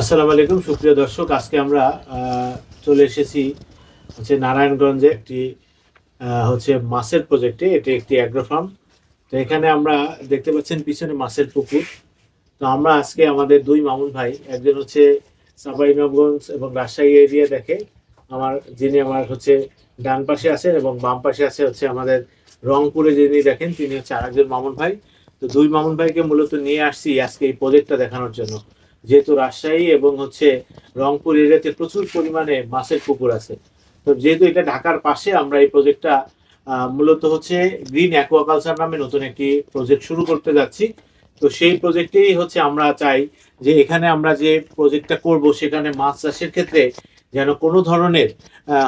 আসসালামু আলাইকুম, সুপ্রিয় দর্শক। আজকে আমরা চলে এসেছি হচ্ছে নারায়ণগঞ্জে একটি হচ্ছে মাছের প্রজেক্টে এটি একটি অ্যাগ্রো ফার্ম তো এখানে আমরা দেখতে পাচ্ছেন পিছনে মাছের পুকুর। তো আমরা আজকে আমাদের দুই মামুন ভাই, একজন হচ্ছে সাবাইনগঞ্জ এবং রাজশাহী এরিয়া দেখে। আমার, যিনি আমার হচ্ছে ডান পাশে আছেন এবং বাম পাশে আছে হচ্ছে আমাদের রংপুরে যিনি দেখেন, তিনি হচ্ছে আরেকজন মামুন ভাই। তো দুই মামুন ভাইকে মূলত নিয়ে আসছি আজকে এই প্রজেক্টটা দেখানোর জন্য। যেহেতু রাজশাহী এবং হচ্ছে রংপুর এরিয়াতে প্রচুর পরিমাণে মাছের পুকুর আছে। তো যেহেতু এটা ঢাকার পাশে, আমরা এই প্রজেক্টটা মূলত হচ্ছে গ্রিন অ্যাকোয়াকালচার নামে নতুন একটি প্রজেক্ট শুরু করতে যাচ্ছি। তো সেই প্রজেক্টেই হচ্ছে আমরা চাই যে এখানে আমরা যে প্রজেক্টটা করব, সেখানে মাছ চাষের ক্ষেত্রে যেন কোনো ধরনের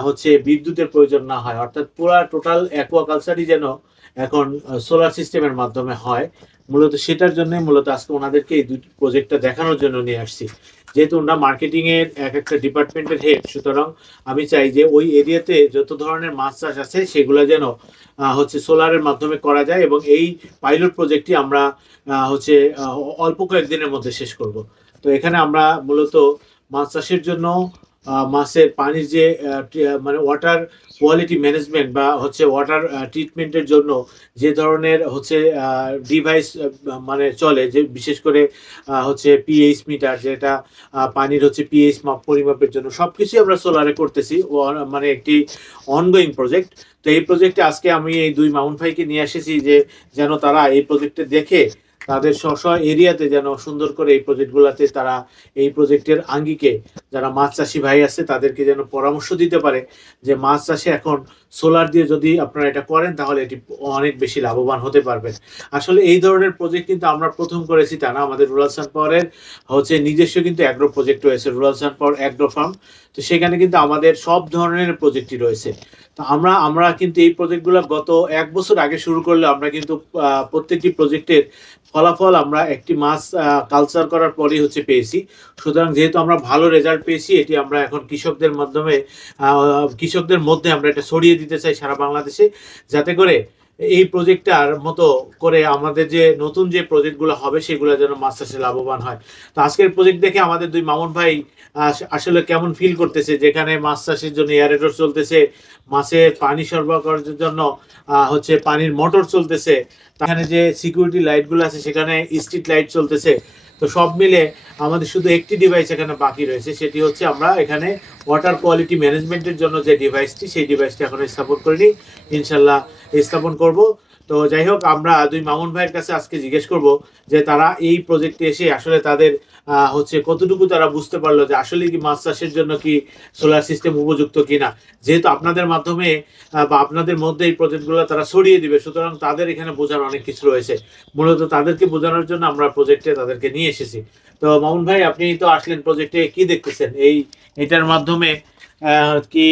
হচ্ছে বিদ্যুতের প্রয়োজন না হয়। অর্থাৎ পুরা টোটাল অ্যাকোয়াকালচারই যেন এখন সোলার সিস্টেমের মাধ্যমে হয়। মূলত সেটার জন্য মূলত আজকে ওনাদেরকে এই দুটি প্রজেক্টটা দেখানোর জন্য নিয়ে আসছি। যেহেতু ওনারা মার্কেটিং এর এক একটা ডিপার্টমেন্টের হেড সুতরাং আমি চাই যে ওই এরিয়াতে যত ধরনের মাছ চাষ আছে, সেগুলো যেন হচ্ছে সোলারের মাধ্যমে করা যায় এবং এই পাইলট প্রজেক্টটি আমরা হচ্ছে অল্প কয়েকদিনের মধ্যে শেষ করব। তো এখানে আমরা মূলত মাছ চাষের জন্য মাছের পানির যে মানে ওয়াটার কোয়ালিটি ম্যানেজমেন্ট বা হচ্ছে ওয়াটার ট্রিটমেন্টের জন্য যে ধরনের হচ্ছে ডিভাইস মানে চলে, যে বিশেষ করে হচ্ছে পিএইচ মিটার যেটা পানির হচ্ছে পিএইচ মাপ, পরিমাপের জন্য সব কিছুই আমরা সোলারে করতেছি। মানে একটি অনগোয়িং প্রজেক্ট তো এই প্রজেক্টে আজকে আমি এই দুই মাউন্ট ভাইকে নিয়ে এসেছি যে, যেন তারা এই প্রজেক্টে দেখে তাদের স্ব স্ব এরিয়াতে যেন সুন্দর করে এই প্রজেক্টগুলোতে তারা এই প্রজেক্টের আঙ্গিকে, যারা মাছ চাষি ভাই আছে তাদেরকে যেন পরামর্শ দিতে পারে যে মাছ চাষে এখন সোলার দিয়ে যদি আপনারা এটা করেন, তাহলে এটি অনেক বেশি লাভবান হতে পারবেন। আসলে এই ধরনের প্রজেক্ট কিন্তু আমরা প্রথম করেছি তা না, আমাদের রুরাল সান পাওয়ারের হচ্ছে নিজস্ব কিন্তু অ্যাগ্রো প্রজেক্ট রয়েছে, rural sun power agro farm তো সেখানে কিন্তু আমাদের সব ধরনের প্রজেক্টই রয়েছে। তো আমরা আমরা কিন্তু এই প্রজেক্টগুলো গত এক বছর আগে শুরু করলে আমরা কিন্তু প্রত্যেকটি প্রজেক্টের ফলাফল আমরা একটি মাছ কালচার করার পরেই হচ্ছে পেয়েছি। সুতরাং যেহেতু আমরা ভালো রেজাল্ট পেয়েছি, এটি আমরা এখন কৃষকদের মাধ্যমে কৃষকদের মধ্যে আমরা এটা ছড়িয়ে দিতে চাই সারা বাংলাদেশে, যাতে করে এই প্রজেক্টটার মতো করে আমাদের যে নতুন যে প্রজেক্টগুলো হবে, সেগুলো যেন মাছ চাষে লাভবান হয়। তো আজকের প্রজেক্ট দেখে আমাদের দুই মামুন ভাই আসলে কেমন ফিল করতেছে, যেখানে মাছ চাষের জন্য এয়ারেটর চলতেছে মাছের পানি সরবরাহ করার জন্য হচ্ছে পানির মোটর চলতেছে এখানে যে সিকিউরিটি লাইটগুলো আছে, সেখানে স্ট্রিট লাইট চলতেছে। তো সব মিলে আমাদের শুধু একটি ডিভাইস এখানে বাকি রয়েছে, সেটি হচ্ছে আমরা এখানে ওয়াটার কোয়ালিটি ম্যানেজমেন্টের জন্য যে ডিভাইসটি সেই ডিভাইসটি এখন স্থাপন করিনি ইনশাল্লাহ স্থাপন করব। তো যাই হোক, আমরা দুই মামুন ভাইয়ের কাছে আজকে জিজ্ঞেস করব যে তারা এই প্রজেক্টে এসে আসলে তাদের হচ্ছে কতটুকু তারা বুঝতে পারল যে আসলে কি মাছ চাষের জন্য কি সোলার সিস্টেম উপযুক্ত কিনা? যেহেতু আপনাদের মাধ্যমে বা আপনাদের মধ্যে এই প্রজেক্টগুলো তারা ছড়িয়ে দিবে, সুতরাং তাদের এখানে বোঝার অনেক কিছু রয়েছে। মূলত তাদেরকে বোঝানোর জন্য আমরা প্রজেক্টে তাদেরকে নিয়ে এসেছি। তো মামুন ভাই, আপনি তো আসলেন প্রজেক্টে কি দেখতেছেন? এই, এটার মাধ্যমে কি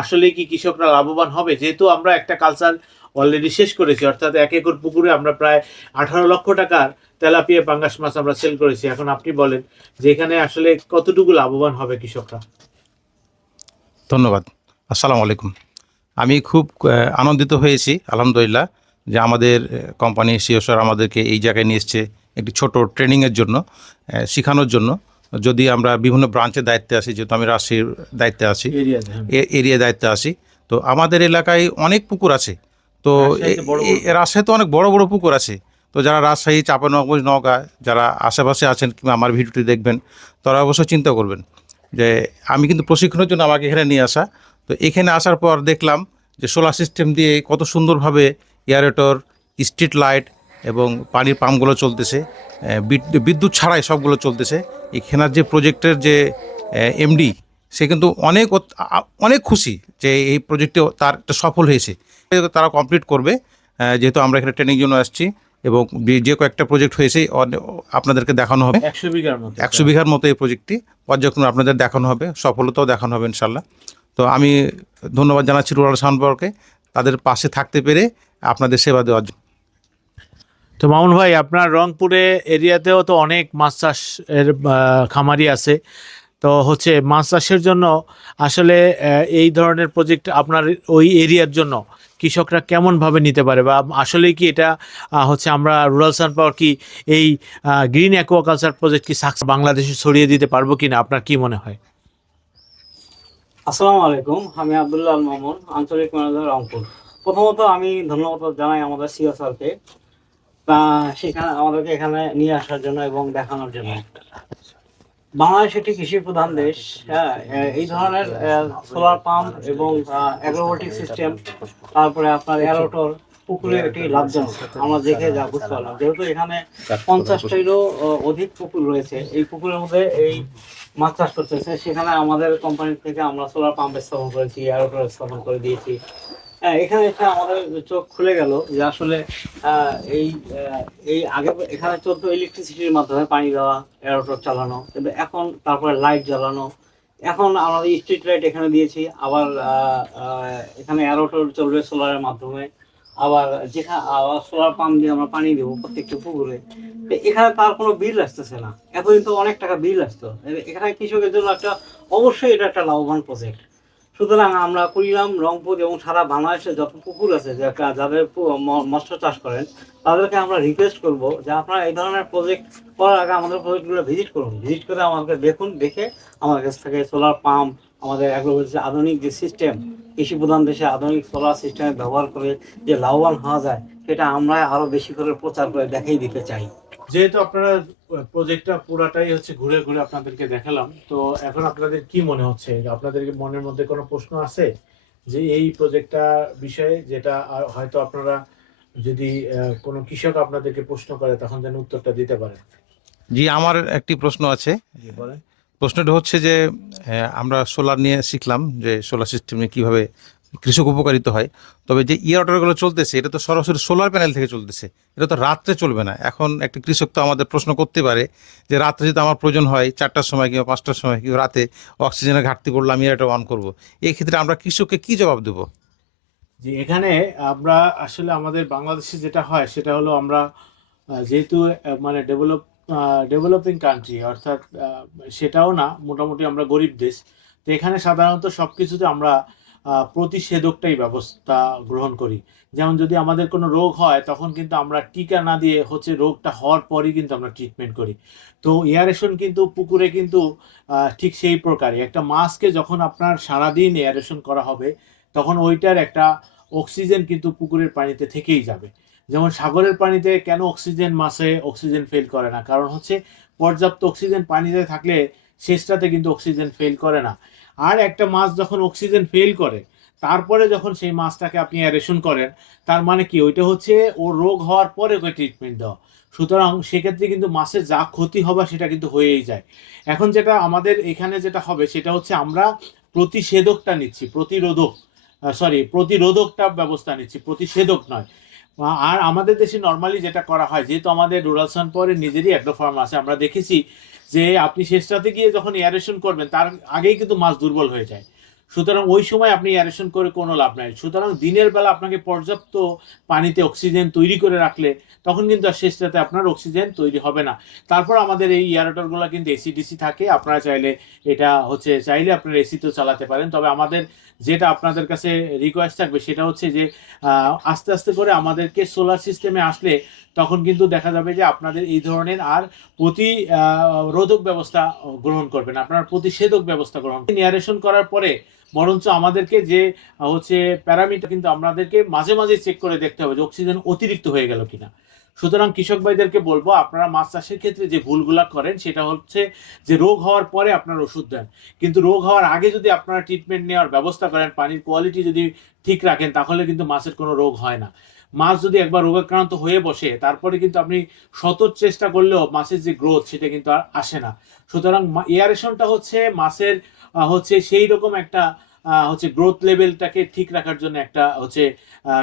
আসলে কি কৃষকরা লাভবান হবে? যেহেতু আমরা একটা কালচার অলরেডি শেষ করেছি। অর্থাৎ এক একর পুকুরে আমরা প্রায় আঠারো লক্ষ টাকার তেলাপিয়া পাঙ্গাস মাছ আমরা সেল করেছি। এখন আপনি বলেন যে এখানে আসলে কতটুকু লাভবান হবে কৃষকরা? ধন্যবাদ। আসসালামু আলাইকুম। আমি খুব আনন্দিত হয়েছি আলহামদুলিল্লাহ যে আমাদের কোম্পানি সিও স্যার আমাদেরকে এই জায়গায় নিয়ে এসছে একটি ছোট ট্রেনিংয়ের জন্য শেখানোর জন্য। যদি আমরা বিভিন্ন ব্রাঞ্চের দায়িত্বে আছি যেহেতু আমি রাশির দায়িত্বে আছি এ- এরিয়া দায়িত্বে আছি। তো আমাদের এলাকায় অনেক পুকুর আছে তো এ- রাজশাহীতে অনেক বড় বড় পুকুর আছে। তো যারা রাজশাহী চাপানগঞ্জ নওগাঁ যারা আশেপাশে আছেন কিংবা আমার ভিডিওটি দেখবেন তারা অবশ্যই চিন্তা করবেন যে আমি কিন্তু প্রশিক্ষণের জন্য আমাকে এখানে নিয়ে আসা। তো এখানে আসার পর দেখলাম যে সোলার সিস্টেম দিয়ে কত সুন্দরভাবে এয়ারেটর স্ট্রিট লাইট এবং পানির পাম্পগুলো চলতেছে। বিদ- বিদ্যুৎ ছাড়াই সবগুলো চলতেছে। এখানের যে প্রজেক্টের যে এমডি সে কিন্তু অনেক অনেক খুশি যে এই প্রজেক্টে তার একটা সফল হয়েছে। তারা কমপ্লিট করবে যেহেতু আমরা এখানে ট্রেনিং জন্য আসছি এবং যে- কয়েকটা প্রজেক্ট হয়েছে আপনাদেরকে দেখানো হবে। একশো বিঘার মতো। একশো বিঘার মতো এই প্রজেক্টটি পর্যায়ক্রমে আপনাদের দেখানো হবে সফলতাও দেখানো হবে ইনশাল্লাহ তো আমি ধন্যবাদ জানাচ্ছি রুরাল সাউন্ডবারকে তাদের পাশে থাকতে পেরে আপনাদের সেবা দেওয়ার জন্য। তো মামুন ভাই আপনার রংপুরে এরিয়াতেও তো অনেক মাছ চাষ এর খামারি আছে। তো হচ্ছে মাছ চাষের জন্য আসলে এই ধরনের প্রজেক্ট আপনার ওই এরিয়ার জন্য কৃষকরা কেমনভাবে নিতে পারে? বা আসলে কি এটা হচ্ছে আমরা রুরাল সান পাওয়ার কি এই গ্রিন অ্যাকোয়াকালচার প্রজেক্ট কি সাকসেস বাংলাদেশে ছড়িয়ে দিতে পারব কিনা? আপনার কি মনে হয়? আসসালামু আলাইকুম, আমি আব্দুল্লাহ আল মামুন, আঞ্চলিক ম্যানেজার রংপুর। প্রথমত আমি ধন্যবাদ জানাই আমাদের সিও স্যারকে তা সেখানে আমাদেরকে এখানে নিয়ে আসার জন্য এবং দেখানোর জন্য। বাংলাদেশ একটি কৃষি প্রধান দেশ। হ্যাঁ এই ধরনের সোলার পাম্প এবং অ্যাগ্রোভোল্টিক সিস্টেম তারপরে আপনার এরোটর পুকুরে এটি লাভজনক। আমরা দেখে যা বুঝতে পারলাম। যেহেতু এখানে পঞ্চাশটারও অধিক পুকুর রয়েছে, এই পুকুরের মধ্যে এই মাছ চাষ করতেছে। সেখানে আমাদের কোম্পানি থেকে আমরা সোলার পাম্প স্থাপন করেছি এরোটর স্থাপন করে দিয়েছি। এখানে একটা আমাদের চোখ খুলে গেল যে আসলে এই এই আগে, এখানে চলতো ইলেকট্রিসিটির মাধ্যমে পানি দেওয়া এরোটর চালানো, কিন্তু এখন তারপরে লাইট জ্বালানো। এখন আমাদের স্ট্রিট লাইট এখানে দিয়েছি, আবার এখানে এরোটর চলবে সোলারের মাধ্যমে। আবার যেখানে আবার সোলার পাম্প দিয়ে আমরা পানি দেবো প্রত্যেকটা পুকুরে। এখানে তার কোনো বিল আসতেছে না। এতদিন তো অনেক টাকা বিল আসতো। এখানে কৃষকের জন্য একটা অবশ্যই এটা একটা লাভবান প্রজেক্ট সুতরাং আমরা কুড়িগ্রাম রংপুর এবং সারা বাংলাদেশে যত পুকুর আছে যাদের মৎস্য চাষ করেন, তাদেরকে আমরা রিকোয়েস্ট করব যে আপনারা এই ধরনের প্রজেক্ট করার আগে আমাদের প্রজেক্টগুলো ভিজিট করুন। ভিজিট করে আমাদেরকে দেখুন, দেখে আমার কাছ থেকে সোলার পাম্প আমাদের অ্যাগ্রোভোল্টেজ আধুনিক যে সিস্টেম কৃষি প্রধান দেশে আধুনিক সোলার সিস্টেম ব্যবহার করে যে লাভবান হওয়া যায়, সেটা আমরা আরও বেশি করে প্রচার করে দেখাই দিতে চাই। যেহেতু আপনারা প্রজেক্টটা পুরাটাই হচ্ছে ঘুরে ঘুরে আপনাদেরকে দেখালাম তো এখন আপনাদের কি মনে হচ্ছে? আপনাদের মনের মধ্যে কোনো প্রশ্ন আছে? যে এই প্রজেক্টটা বিষয়ে যেটা হয়তো আপনারা যদি কোনো কৃষক আপনাদেরকে প্রশ্ন করে তখন যেন উত্তরটা দিতে পারেন জি আমার একটি প্রশ্ন আছে। প্রশ্নটা হচ্ছে যে আমরা সোলার নিয়ে শিখলাম যে সোলার সিস্টেমে কীভাবে কৃষক উপকারিত হয়। তবে যে ইয়ার অর্ডারগুলো চলতেছে, এটা তো সরাসরি সোলার প্যানেল থেকে চলতেছে। এটা তো রাত্রে চলবে না। এখন একটা কৃষক তো আমাদের প্রশ্ন করতে পারে যে, রাত্রে যদি আমার প্রয়োজন হয় চারটার সময় কিংবা পাঁচটার সময় কিংবা রাতে অক্সিজেনের ঘাটতি পড়লে আমি এটা অন করব। এই ক্ষেত্রে আমরা কৃষককে কি জবাব দেবো? যে এখানে আমরা আসলে আমাদের বাংলাদেশে যেটা হয়, সেটা হলো আমরা যেহেতু মানে ডেভেলপ ডেভেলপিং কান্ট্রি অর্থাৎ সেটাও না, মোটামুটি আমরা গরিব দেশ। তো এখানে সাধারণত সব কিছুতে আমরা প্রতিষেধকটাই ব্যবস্থা গ্রহণ করি। যেমন যদি আমাদের কোনো রোগ হয়, তখন কিন্তু আমরা টিকা না দিয়ে হচ্ছে রোগটা হওয়ার পরই কিন্তু আমরা ট্রিটমেন্ট করি। তো এয়ারেশন কিন্তু পুকুরে কিন্তু ঠিক সেই প্রকারই। একটা মাছকে যখন আপনার সারাদিন এয়ারেশন করা হবে, তখন ওইটার একটা অক্সিজেন কিন্তু পুকুরের পানিতে থেকেই যাবে। যেমন সাগরের পানিতে কেন অক্সিজেন মাছে অক্সিজেন ফেল করে না? কারণ হচ্ছে পর্যাপ্ত অক্সিজেন পানিতে থাকলে শেষটাতে কিন্তু অক্সিজেন ফেল করে না। আর একটা মাছ যখন অক্সিজেন ফেল করে, তারপরে যখন সেই মাছটাকে আপনি অ্যারেশন করেন, তার মানে কি? ওইটা হচ্ছে ও রোগ হওয়ার পরে ওকে ট্রিটমেন্ট দেওয়া। সুতরাং সেক্ষেত্রে কিন্তু মাছের যা ক্ষতি হবার সেটা কিন্তু হয়েই যায়। এখন যেটা আমাদের এখানে যেটা হবে, সেটা হচ্ছে আমরা প্রতিষেধকটা নিচ্ছি, প্রতিরোধক সরি প্রতিরোধকটা ব্যবস্থা নিচ্ছি, প্রতিষেধক নয়। আর আমাদের দেশে নর্মালি যেটা করা হয়, যেহেতু আমাদের রুরাল সানপাওয়ারের নিজেরই একটা ফার্ম আছে, আমরা দেখেছি যে আপনি শেষটাতে গিয়ে যখন এয়ারেশন করবেন তার আগেই কিন্তু মাছ দুর্বল হয়ে যায়। সুতরাং ওই সময় আপনি অ্যারেশন করে কোনো লাভ নাই। সুতরাং দিনের বেলা আপনাকে পর্যাপ্ত পানিতে অক্সিজেন তৈরি করে রাখলে তখন কিন্তু আর শেষটাতে আপনার অক্সিজেন তৈরি হবে না। তারপর আমাদের এই এয়ারেটরগুলো কিন্তু এসিডিসি থাকে, আপনারা চাইলে এটা হচ্ছে, চাইলে আপনারা এসিতেও চালাতে পারেন। তবে আমাদের যেটা আপনাদের কাছে রিকোয়েস্ট থাকবে সেটা হচ্ছে যে আস্তে আস্তে করে আমাদেরকে সোলার সিস্টেমে আসলে তখন কিন্তু দেখা যাবে যে আপনাদের এই ধরনের আর প্রতি রোধক ব্যবস্থা গ্রহণ করবেন, আপনার প্রতিষেধক ব্যবস্থা গ্রহণ নিয়ারেশন করার পরে বরঞ্চ আমাদেরকে যে হচ্ছে প্যারামিটার, কিন্তু আমাদেরকে মাঝে মাঝে চেক করে দেখতে হবে যে অক্সিজেন অতিরিক্ত হয়ে গেল কিনা। সুতরাং কৃষক ভাইদেরকে বলব, আপনারা মাছ চাষের ক্ষেত্রে যে ভুলগুলা করেন, সেটা হচ্ছে যে রোগ হওয়ার পরে আপনার ওষুধ দেন। কিন্তু রোগ হওয়ার আগে যদি আপনারা ট্রিটমেন্ট নেওয়ার ব্যবস্থা করেন, পানির কোয়ালিটি যদি ঠিক রাখেন, তাহলে কিন্তু মাছের কোনো রোগ হয় না। মাছ যদি একবার রোগাক্রান্ত হয়ে বসে, তারপরে কিন্তু আপনি শত চেষ্টা করলেও মাছের যে গ্রোথ সেটা কিন্তু আর আসে না। সুতরাং এয়ারেশনটা হচ্ছে মাছের হচ্ছে সেই রকম একটা হচ্ছে গ্রোথ লেভেলটাকে ঠিক রাখার জন্য একটা, হচ্ছে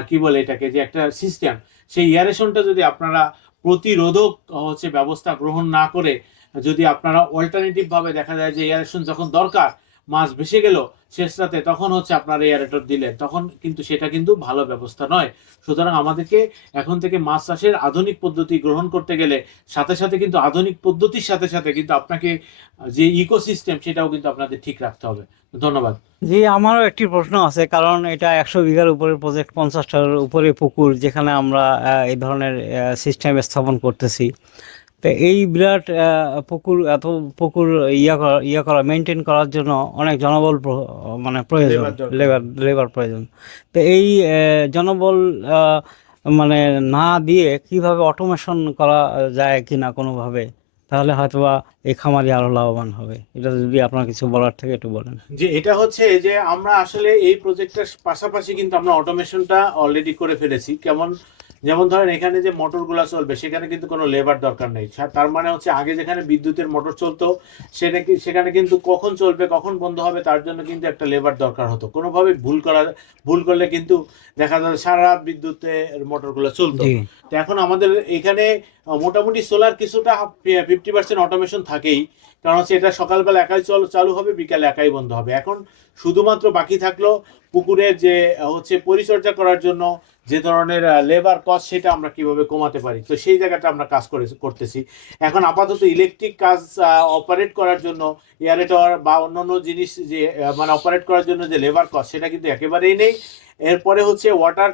কি বলে এটাকে, যে একটা সিস্টেম সেই ইয়ারেশনটা যদি আপনারা প্রতিরোধক, হচ্ছে, ব্যবস্থা গ্রহণ না করে, যদি আপনারা অল্টারনেটিভ ভাবে দেখা যায় যে ইয়ারেশন যখন দরকার মাছ ভেসে গেল, শেষ রাতে তখন হচ্ছে আপনার এয়ারেটর দিলেন। তখন কিন্তু সেটা কিন্তু ভালো ব্যবস্থা নয়। সুতরাং আমাদেরকে এখন থেকে মাছ চাষের আধুনিক পদ্ধতি গ্রহণ করতে গেলে সাথে সাথে কিন্তু আধুনিক পদ্ধতির সাথে সাথে কিন্তু আপনাকে যে ইকোসিস্টেম সেটাও কিন্তু আপনাদের ঠিক রাখতে হবে। ধন্যবাদ। জি, আমারও একটি প্রশ্ন আছে, কারণ এটা একশো বিঘার উপরে প্রজেক্ট পঞ্চাশটার উপরে পুকুর, যেখানে আমরা এই ধরনের সিস্টেম স্থাপন করতেছি। তো এই বিরাট পুকুর এত পুকুর ইয়া করা ইয়া করা মেনটেন করার জন্য অনেক জনবল মানে প্রয়োজন লেবার লেবার প্রয়োজন। তো এই জনবল মানে না দিয়ে কীভাবে অটোমেশন করা যায় কিনা কোনোভাবে তাহলে হয়তোবা এই খামারি আরও লাভবান হবে। এটা যদি আপনার কিছু বলার থেকে একটু বলেন। যে এটা হচ্ছে যে আমরা আসলে এই প্রজেক্টের পাশাপাশি কিন্তু আমরা অটোমেশনটা অলরেডি করে ফেলেছি। কেমন? যেমন ধরেন এখানে যে মোটরগুলো চলবে সেখানে কিন্তু কোনো লেবার দরকার নেই। তার মানে হচ্ছে আগে যেখানে বিদ্যুতের মোটর চলতো সেটা কি সেখানে কিন্তু কখন চলবে কখন বন্ধ হবে তার জন্য কিন্তু একটা লেবার দরকার হতো। কোনোভাবে ভুল করা ভুল করলে কিন্তু দেখা যাবে সারা রাত বিদ্যুতের মোটরগুলো চলতো। তো এখন আমাদের এখানে মোটামুটি সোলার কিছুটা ফিফটি পার্সেন্ট অটোমেশন থাকেই। কারণ হচ্ছে এটা সকালবেলা একাই চল চালু হবে বিকালে একাই বন্ধ হবে। এখন শুধুমাত্র বাকি থাকল পুকুরের যে হচ্ছে পরিচর্যা করার জন্য যে ধরনের লেবার কস্ট সেটা আমরা কীভাবে কমাতে পারি? তো সেই জায়গাটা আমরা কাজ করে, করতেছি। এখন আপাতত ইলেকট্রিক কাজ অপারেট করার জন্য এয়ারেটর বা অন্যান্য জিনিস যে মানে অপারেট করার জন্য যে লেবার কস্ট সেটা কিন্তু একেবারেই নেই। এরপরে হচ্ছে ওয়াটার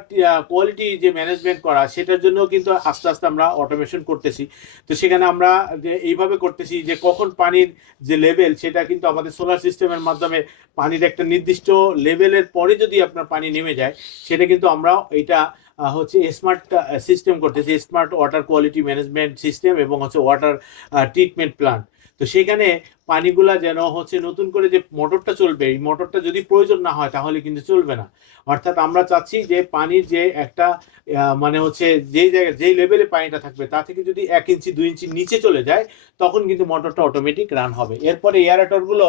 কোয়ালিটি যে ম্যানেজমেন্ট করা, সেটার জন্য কিন্তু আস্তে আস্তে আমরা অটোমেশন করতেছি। তো সেখানে আমরা যে, এইভাবে করতেছি যে কখন পানির যে লেভেল সেটা কিন্তু আমাদের সোলার সিস্টেমের মাধ্যমে পানির একটা নির্দিষ্ট লেভেলের পরে যদি আপনার পানি নেমে যায়, সেটা কিন্তু আমরা এটা হচ্ছে স্মার্ট সিস্টেম করতেছে smart water quality management system এবং হচ্ছে ওয়াটার ট্রিটমেন্ট প্ল্যান্ট তো সেখানে পানিগুলা যেন হচ্ছে নতুন করে যে মোটরটা চলবে, এই মোটরটা যদি প্রয়োজন না হয় তাহলে কিন্তু চলবে না। অর্থাৎ আমরা চাচ্ছি যে পানির যে একটা মানে হচ্ছে যেই জায়গায় যেই লেভেলে পানিটা থাকবে তা থেকে যদি এক ইঞ্চি, দুই ইঞ্চি নিচে চলে যায়, তখন কিন্তু মোটরটা অটোমেটিক রান হবে। এরপরে এয়ারেটরগুলো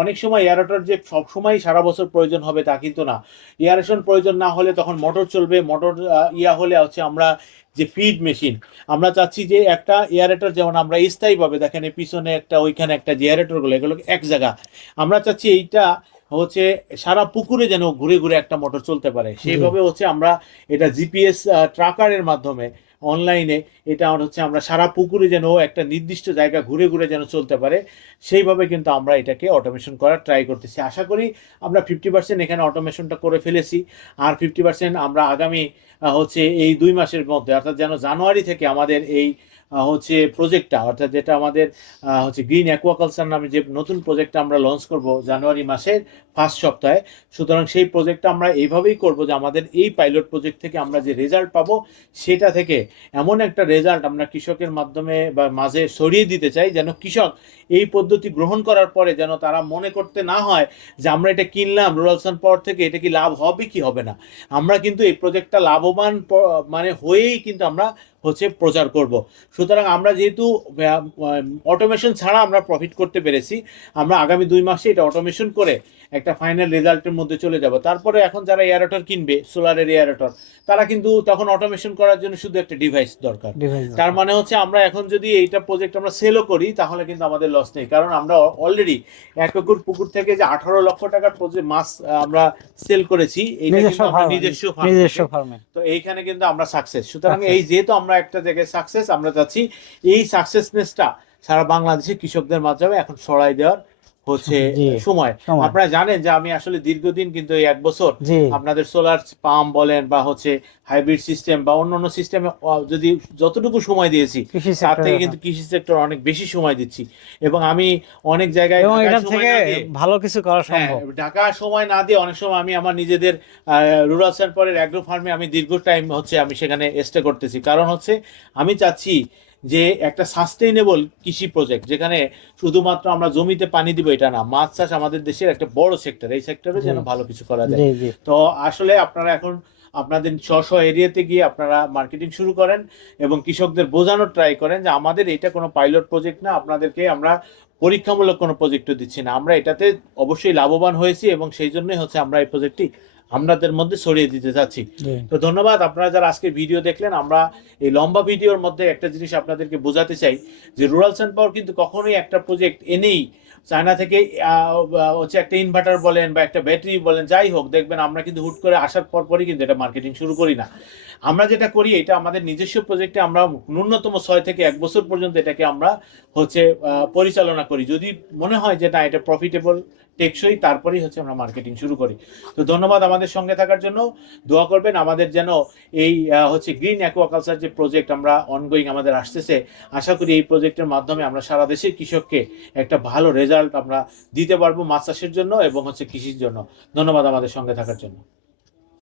অনেক সময় এয়ারেটর যে সব সময় সারা বছর প্রয়োজন হবে তা কিন্তু না। এয়ারেশন প্রয়োজন না হলে তখন মোটর চলবে, মোটর ইয়া হলে হচ্ছে আমরা যে ফিড মেশিন আমরা চাচ্ছি যে একটা এয়ারেটর যেমন আমরা স্থায়ীভাবে দেখেন পিছনে একটা, ওইখানে একটা যে এয়ারেটরগুলো এগুলো এক জায়গা। আমরা চাচ্ছি এইটা হচ্ছে সারা পুকুরে যেন ঘুরে ঘুরে একটা মোটর চলতে পারে। সেইভাবে হচ্ছে আমরা এটা জিপিএস ট্রাকারের মাধ্যমে অনলাইনে এটা আমার হচ্ছে আমরা সারা পুকুরে যেন একটা নির্দিষ্ট জায়গা ঘুরে ঘুরে যেন চলতে পারে, সেইভাবে কিন্তু আমরা এটাকে অটোমেশন করার ট্রাই করতেছি। আশা করি আমরা ফিফটি পার্সেন্ট এখানে অটোমেশনটা করে ফেলেছি। আর ফিফটি পার্সেন্ট আমরা আগামী হচ্ছে এই দুই মাসের মধ্যে, অর্থাৎ যেন জানুয়ারি থেকে আমাদের এই হচ্ছে প্রজেক্টটা অর্থাৎ যেটা আমাদের হচ্ছে গ্রিন অ্যাকোয়াকালচার নামে যে নতুন প্রজেক্টটা আমরা লঞ্চ করব জানুয়ারি মাসের ফার্স্ট সপ্তাহে, সুতরাং সেই প্রজেক্টটা আমরা এইভাবেই করব যে আমাদের এই পাইলট প্রজেক্ট থেকে আমরা যে রেজাল্ট পাবো, সেটা থেকে এমন একটা রেজাল্ট আমরা কৃষকের মাধ্যমে বা মাঝে সরিয়ে দিতে চাই যেন কৃষক এই পদ্ধতি গ্রহণ করার পরে যেন তারা মনে করতে না হয় যে আমরা এটা কিনলাম রুরাল সান পাওয়ার থেকে এটা কি লাভ হবে কি হবে না। আমরা কিন্তু এই প্রজেক্টটা লাভবান মানে হয়েই কিন্তু আমরা হচ্ছে প্রচার করব। সুতরাং আমরা যেহেতু অটোমেশন ছাড়া আমরা প্রফিট করতে পেরেছি, আমরা আগামী দুই মাসে এটা অটোমেশন করে একটা ফাইনাল রেজাল্টের মধ্যে চলে যাব। তারপরে এখন যারা এয়ারেটর কিনবে সোলারের এয়ারেটর তারা কিন্তু তখন অটোমেশন করার জন্য শুধু একটা ডিভাইস দরকার। তার মানে হচ্ছে আমরা এখন যদি এইটা প্রজেক্ট আমরা সেলও করি তাহলে কিন্তু আমাদের লস নেই। কারণ আমরা অলরেডি এক একর পুকুর থেকে যে আঠারো লক্ষ টাকার প্রজেক্ট মাছ আমরা সেল করেছি এইটা নিজস্ব কিন্তু আমরা নিজস্ব farm নিজস্ব থেকে। ফার্মে তো এইখানে কিন্তু আমরা সাকসেস সুতরাং এই যেহেতু আমরা একটা জায়গায় সাকসেস আমরা চাচ্ছি এই সাকসেসনেসটা সারা বাংলাদেশে কৃষকদের মাধ্যমে এখন ছড়াই দেওয়ার। হচ্ছে সময়। আপনারা জানেন যে আমি আসলে দীর্ঘদিন কিন্তু এই এক বছর আপনাদের সোলার পাম্প বলেন বা হচ্ছে হাইব্রিড সিস্টেম বা অন্যান্য সিস্টেমে যদি যতটুকু সময় দিয়েছি তার থেকে কিন্তু কৃষি সেক্টর অনেক বেশি সময় দিচ্ছি। এবং আমি অনেক জায়গায় ভালো কিছু করা হ্যাঁ সম্ভব। ঢাকা সময় না দিয়ে অনেক সময় আমি আমার নিজেদের রুরাল সেন্টারের অ্যাগ্রো ফার্মে আমি দীর্ঘ টাইম হচ্ছে আমি সেখানে স্টে করতেছি। কারণ হচ্ছে আমি চাচ্ছি যে একটা সাস্টেইনেবল কৃষি প্রজেক্ট যেখানে শুধুমাত্র আমরা জমিতে পানি দিব এটা না মাছ চাষ আমাদের দেশের একটা বড় সেক্টর এই সেক্টরে যেন ভালো কিছু করা যায়। তো আসলে আপনারা এখন আপনাদের স্ব স্ব এরিয়াতে গিয়ে আপনারা মার্কেটিং শুরু করেন এবং কৃষকদের বোঝানোর ট্রাই করেন যে আমাদের এটা কোনো পাইলট প্রজেক্ট না আপনাদেরকে আমরা পরীক্ষামূলক কোনো প্রজেক্টও দিচ্ছি না। আমরা এটাতে অবশ্যই লাভবান হয়েছি এবং সেই জন্যই হচ্ছে আমরা এই প্রজেক্টটি আপনাদের মধ্যে ছড়িয়ে দিতে চাচ্ছি। তো ধন্যবাদ আপনারা যারা আজকে ভিডিও দেখলেন আমরা এই লম্বা ভিডিওর মধ্যে একটা জিনিস আপনাদেরকে বোঝাতে চাই যে রুরাল সান পাওয়ার কিন্তু কখনোই একটা প্রজেক্ট এনেই চায়না থেকে হচ্ছে একটা ইনভার্টার বলেন বা একটা ব্যাটারি বলেন যাই হোক দেখবেন আমরা কিন্তু হুট করে আসার পর পরই কিন্তু এটা মার্কেটিং শুরু করি না। আমরা যেটা করি এটা আমাদের নিজস্ব প্রজেক্টে আমরা ন্যূনতম ছয় থেকে এক বছর পর্যন্ত এটাকে আমরা হচ্ছে পরিচালনা করি। যদি মনে হয় যে না এটা প্রফিটেবল টেকসই, তারপরেই হচ্ছে আমরা মার্কেটিং শুরু করি। তো ধন্যবাদ আমাদের সঙ্গে থাকার জন্য। দোয়া করবেন আমাদের যেন এই হচ্ছে গ্রিন অ্যাকোয়াকালচার যে প্রজেক্ট আমরা অনগোয়িং আমাদের আসতেছে, আশা করি এই প্রজেক্টের মাধ্যমে আমরা সারা দেশের কৃষককে একটা ভালো রেজাল্ট আমরা দিতে পারব মাছ চাষের জন্য এবং হচ্ছে কৃষির জন্য। ধন্যবাদ আমাদের সঙ্গে থাকার জন্য।